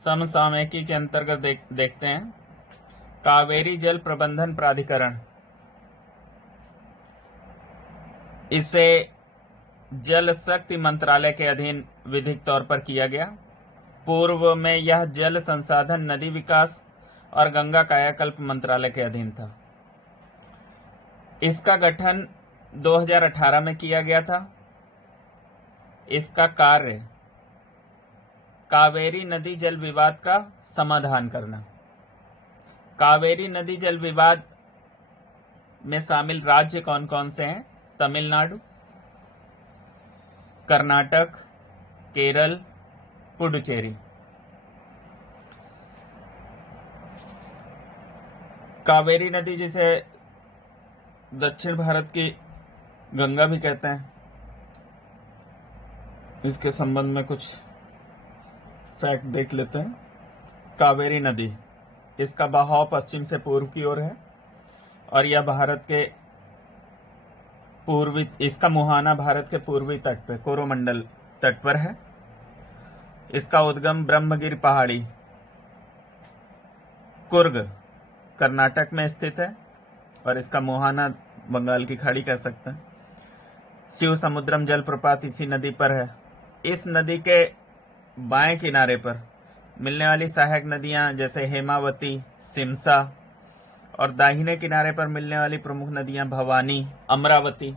समसामयिकी के अंतर्गत देखते हैं। कावेरी जल प्रबंधन प्राधिकरण, इसे जल शक्ति मंत्रालय के अधीन विधिक तौर पर किया गया। पूर्व में यह जल संसाधन, नदी विकास और गंगा कायाकल्प मंत्रालय के अधीन था। इसका गठन 2018 में किया गया था। इसका कार्य कावेरी नदी जल विवाद का समाधान करना। कावेरी नदी जल विवाद में शामिल राज्य कौन कौन से हैं? तमिलनाडु, कर्नाटक, केरल, पुडुचेरी। कावेरी नदी जिसे दक्षिण भारत की गंगा भी कहते हैं, इसके संबंध में कुछ फैक्ट देख लेते हैं। कावेरी नदी, इसका बहाव पश्चिम से पूर्व की ओर है और यह भारत के पूर्वी, इसका मुहाना भारत के पूर्वी तट पे कोरोमंडल तट पर है। इसका उद्गम ब्रह्मगिरि पहाड़ी, कुर्ग, कर्नाटक में स्थित है और इसका मुहाना बंगाल की खाड़ी कह सकते हैं। शिव समुद्रम जलप्रपात इसी नदी पर है। इस नदी के बाएं किनारे पर मिलने वाली सहायक नदियां जैसे हेमावती, सिमसा और दाहिने किनारे पर मिलने वाली प्रमुख नदियां भवानी, अमरावती।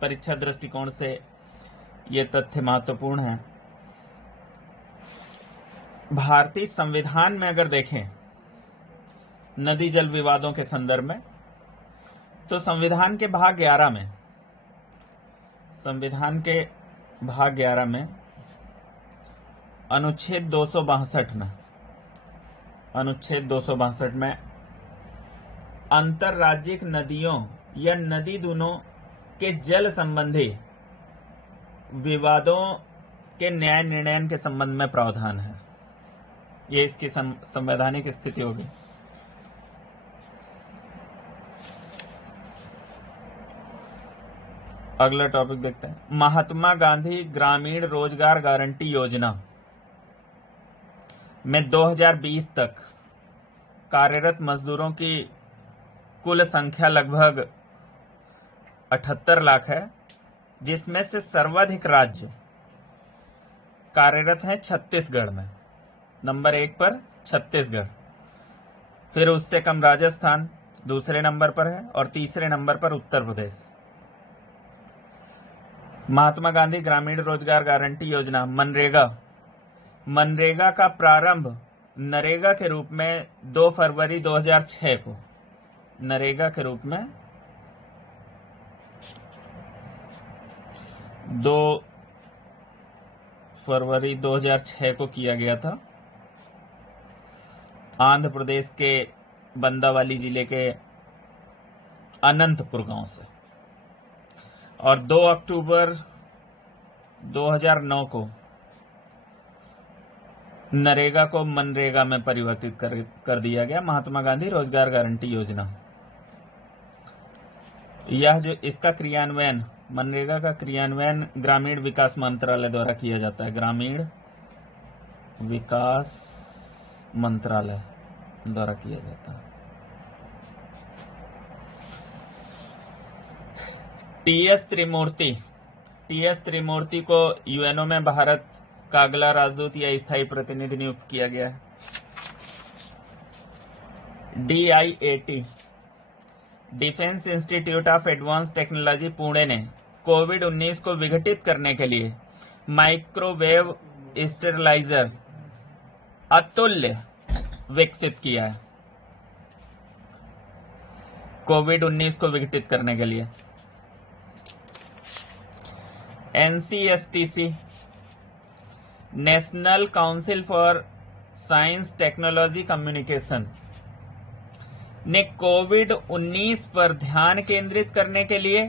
परीक्षा दृष्टिकोण से ये तथ्य महत्वपूर्ण है। भारतीय संविधान में अगर देखें नदी जल विवादों के संदर्भ में, तो संविधान के भाग 11 में, संविधान के भाग 11 में अनुच्छेद 262 में, अनुच्छेद 262 में अंतरराज्यिक नदियों या नदी दोनों के जल संबंधी विवादों के न्याय निर्णयन के संबंध में प्रावधान है। ये इसकी संवैधानिक स्थिति होगी। अगला टॉपिक देखते हैं। महात्मा गांधी ग्रामीण रोजगार गारंटी योजना में 2020 तक कार्यरत मजदूरों की कुल संख्या लगभग 78 लाख है, जिसमें से सर्वाधिक राज्य कार्यरत हैं छत्तीसगढ़ में। नंबर 1 पर छत्तीसगढ़, फिर उससे कम राजस्थान दूसरे नंबर पर है और तीसरे नंबर पर उत्तर प्रदेश। महात्मा गांधी ग्रामीण रोजगार गारंटी योजना मनरेगा का प्रारंभ नरेगा के रूप में 2 फरवरी 2006 को, नरेगा के रूप में 2 फरवरी 2006 को किया गया था आंध्र प्रदेश के बंदावाली जिले के अनंतपुर गांव से, और 2 अक्टूबर 2009 को नरेगा को मनरेगा में परिवर्तित कर दिया गया, महात्मा गांधी रोजगार गारंटी योजना। यह जो इसका क्रियान्वयन, मनरेगा का क्रियान्वयन ग्रामीण विकास मंत्रालय द्वारा किया जाता है, ग्रामीण विकास मंत्रालय द्वारा किया जाता है। टीएस त्रिमूर्ति को यूएनओ में भारत का अगला राजदूत या स्थायी प्रतिनिधि नियुक्त किया गया है। DIAT, defence institute of advance technology Pune ने कोविड-19 को विघटित करने के लिए माइक्रोवेव स्टेरिलाइजर अतुल्य विकसित किया है। कोविड-19 को विघटित करने के लिए NCSTC, national council for science technology communication, ने कोविड-19 पर ध्यान केंद्रित करने के लिए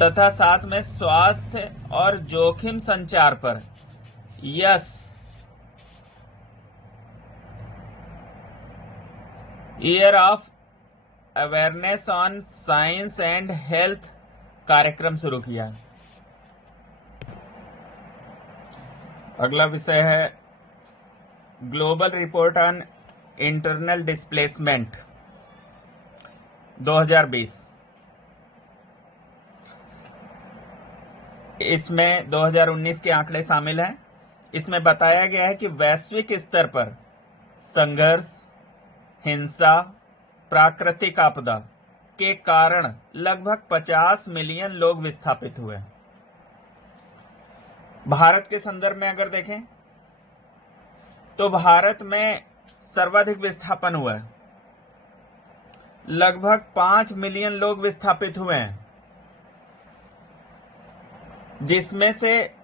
तथा साथ में स्वास्थ्य और जोखिम संचार पर yes year of awareness on science and health कार्यक्रम शुरू किया। अगला विषय है global report on internal displacement 2020। इसमें 2019 के आंकड़े शामिल हैं। इसमें बताया गया है कि वैश्विक स्तर पर संघर्ष, हिंसा, प्राकृतिक आपदा के कारण लगभग 50 मिलियन लोग विस्थापित हुए। भारत के संदर्भ में अगर देखें तो भारत में सर्वाधिक विस्थापन हुआ है, लगभग 5 मिलियन लोग विस्थापित हुए हैं, जिसमें से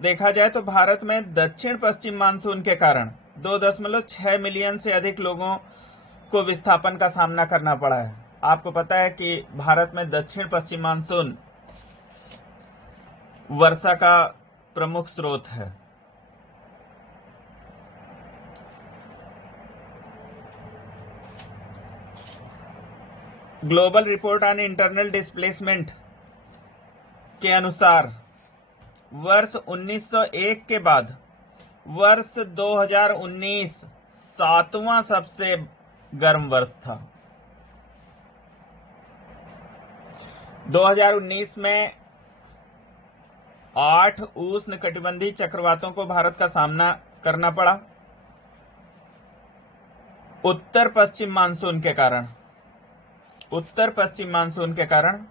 देखा जाए तो भारत में दक्षिण पश्चिम मानसून के कारण 2.6 मिलियन से अधिक लोगों को विस्थापन का सामना करना पड़ा है। आपको पता है कि भारत में दक्षिण पश्चिम मानसून वर्षा का प्रमुख स्रोत है। Global report on internal displacement के अनुसार वर्ष 1901 के बाद वर्ष 2019 7वां सबसे गर्म वर्ष था। 2019 में 8 उष्णकटिबंधीय चक्रवातों को भारत का सामना करना पड़ा। उत्तर पश्चिम मानसून के कारण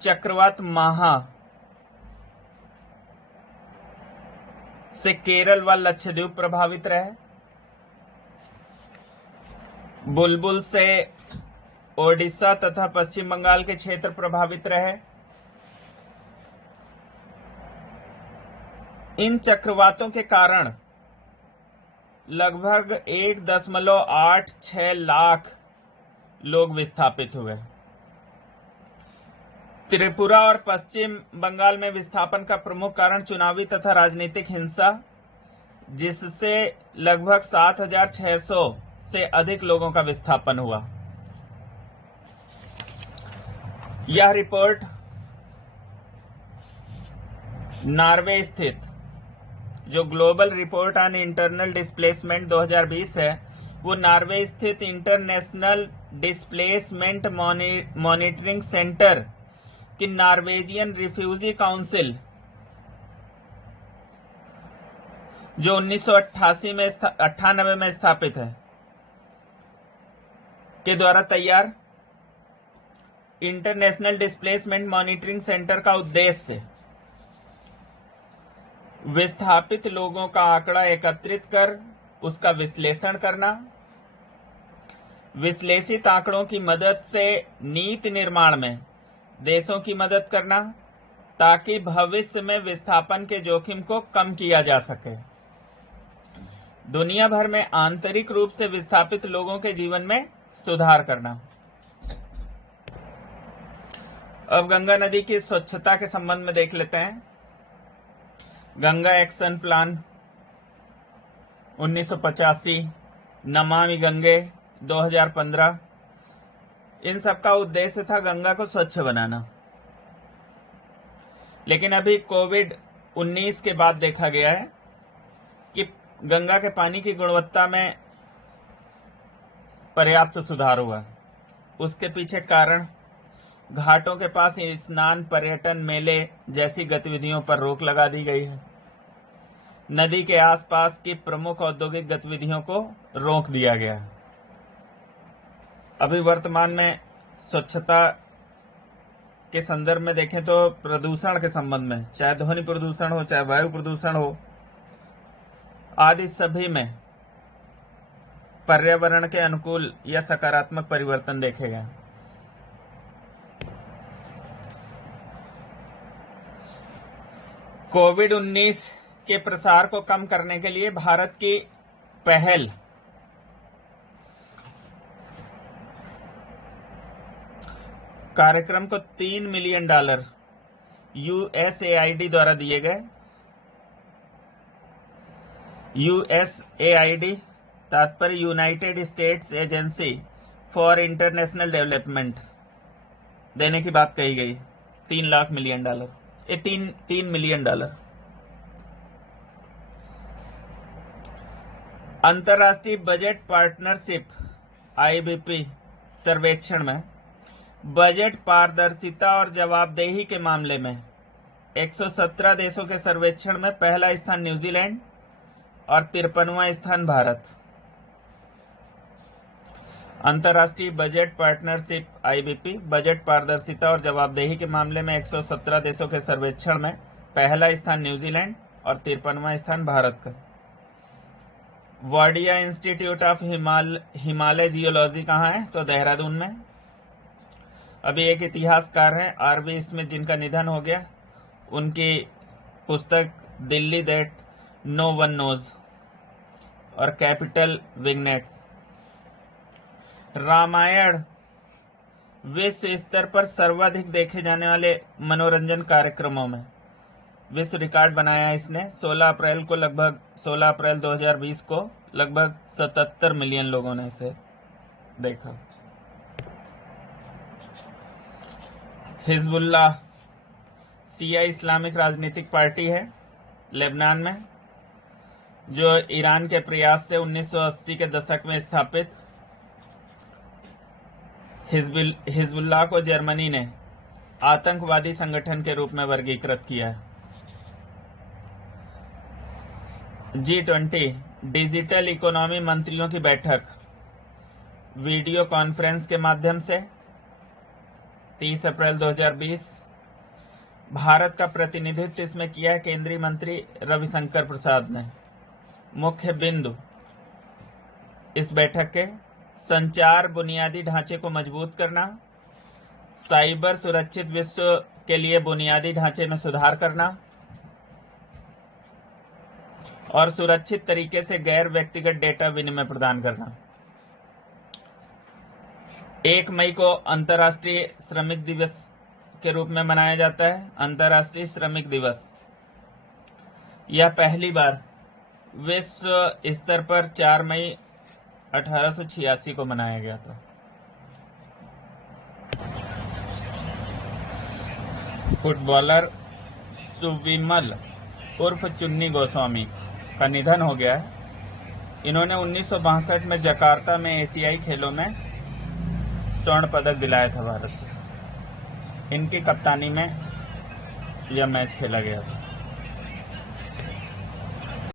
चक्रवात महा से केरल व लक्षद्वीप प्रभावित रहे। बुलबुल से ओडिशा तथा पश्चिम बंगाल के क्षेत्र प्रभावित रहे। इन चक्रवातों के कारण लगभग 1.86 लाख लोग विस्थापित हुए। त्रिपुरा और पश्चिम बंगाल में विस्थापन का प्रमुख कारण चुनावी तथा राजनीतिक हिंसा, जिससे लगभग 7,600 से अधिक लोगों का विस्थापन हुआ। यह रिपोर्ट नॉर्वे स्थित जो global report on internal displacement 2020 है, वो नॉर्वे स्थित इंटरनेशनल डिस्प्लेसमेंट मॉनिटरिंग सेंटर की नॉर्वेजियन रिफ्यूजी काउंसिल जो 1998 में स्थापित है के द्वारा तैयार इंटरनेशनल डिस्प्लेसमेंट मॉनिटरिंग सेंटर का उद्देश्य विस्थापित लोगों का आंकड़ा एकत्रित कर उसका विश्लेषण करना, विश्लेषित आंकड़ों की मदद से नीति निर्माण में देशों की मदद करना, ताकि भविष्य में विस्थापन के जोखिम को कम किया जा सके। दुनिया भर में आंतरिक रूप से विस्थापित लोगों के जीवन में सुधार करना। अब गंगा नदी की स्वच्छता के संबंध में देख लेते हैं। गंगा एक्शन प्लान 1985, नमामि गंगे 2015, इन सब का उद्देश्य था गंगा को स्वच्छ बनाना। लेकिन अभी कोविड-19 के बाद देखा गया है कि गंगा के पानी की गुणवत्ता में पर्याप्त सुधार हुआ। उसके पीछे कारण घाटों के पास स्नान, पर्यटन, मेले जैसी गतिविधियों पर रोक लगा दी गई है। नदी के आसपास की प्रमुख औद्योगिक गतिविधियों को रोक दिया गया है। अभी वर्तमान में स्वच्छता के संदर्भ में देखें तो प्रदूषण के संबंध में, चाहे ध्वनि प्रदूषण हो, चाहे वायु प्रदूषण हो, आदि सभी में पर्यावरण के अनुकूल या सकारात्मक परिवर्तन देखे गए। कोविड-19 के प्रसार को कम करने के लिए भारत की पहल कार्यक्रम को $3 मिलियन USAID द्वारा दिए गए। USAID तात्पर्य United states agency for international development देने की बात कही गई। $3 मिलियन, $3 मिलियन। अंतर्राष्ट्रीय बजट पार्टनरशिप आईबीपी सर्वेक्षण में बजट पारदर्शिता और जवाबदेही के मामले में 117 देशों के सर्वेक्षण में पहला स्थान न्यूजीलैंड और 53वां स्थान भारत। अंतर्राष्ट्रीय बजट पार्टनरशिप आईबीपी बजट पारदर्शिता और जवाबदेही के मामले में 117 देशों के सर्वेक्षण में पहला स्थान न्यूजीलैंड और 53वां स्थान भारत का। Wadia institute of Himalaya geology कहाँ है? तो देहरादून में। अभी एक इतिहासकार हैं आरबी स्मिथ जिनका निधन हो गया, उनकी पुस्तक Delhi that no one knows और कैपिटल विग्नेट्स। रामायण विश्व स्तर पर सर्वाधिक देखे जाने वाले मनोरंजन कार्यक्रमों में विश्व रिकॉर्ड बनाया है इसने। 16 अप्रैल 2020 को लगभग 77 मिलियन लोगों ने इसे देखा। हिजबुल्लाह शिया इस्लामिक राजनीतिक पार्टी है लेबनान में, जो ईरान के प्रयास से 1980 के दशक में स्थापित। हिजबुल्लाह को जर्मनी ने आतंकवादी संगठन के रूप में वर्गीकृत किया है। G20 डिजिटल इकोनॉमी मंत्रियों की बैठक वीडियो कॉन्फ्रेंस के माध्यम से 30 अप्रैल 2020। भारत का प्रतिनिधित्व इसमें किया है केंद्रीय मंत्री रविशंकर प्रसाद ने। मुख्य बिंदु इस बैठक के संचार बुनियादी ढांचे को मजबूत करना, साइबर सुरक्षित विश्व के लिए बुनियादी ढांचे में सुधार करना और सुरक्षित तरीके से गैर व्यक्तिगत डेटा विनिमय प्रदान करना। 1 मई को अंतर्राष्ट्रीय श्रमिक दिवस के रूप में मनाया जाता है। अंतर्राष्ट्रीय श्रमिक दिवस यह पहली बार विश्व स्तर पर 4 मई 1886 को मनाया गया था। फुटबॉलर सुविमल उर्फ चुन्नी गोस्वामी का निधन हो गया है। इन्होंने 1962 में जकार्ता में एशियाई खेलों में स्वर्ण पदक दिलाया था भारत को। इनकी कप्तानी में यह मैच खेला गया था।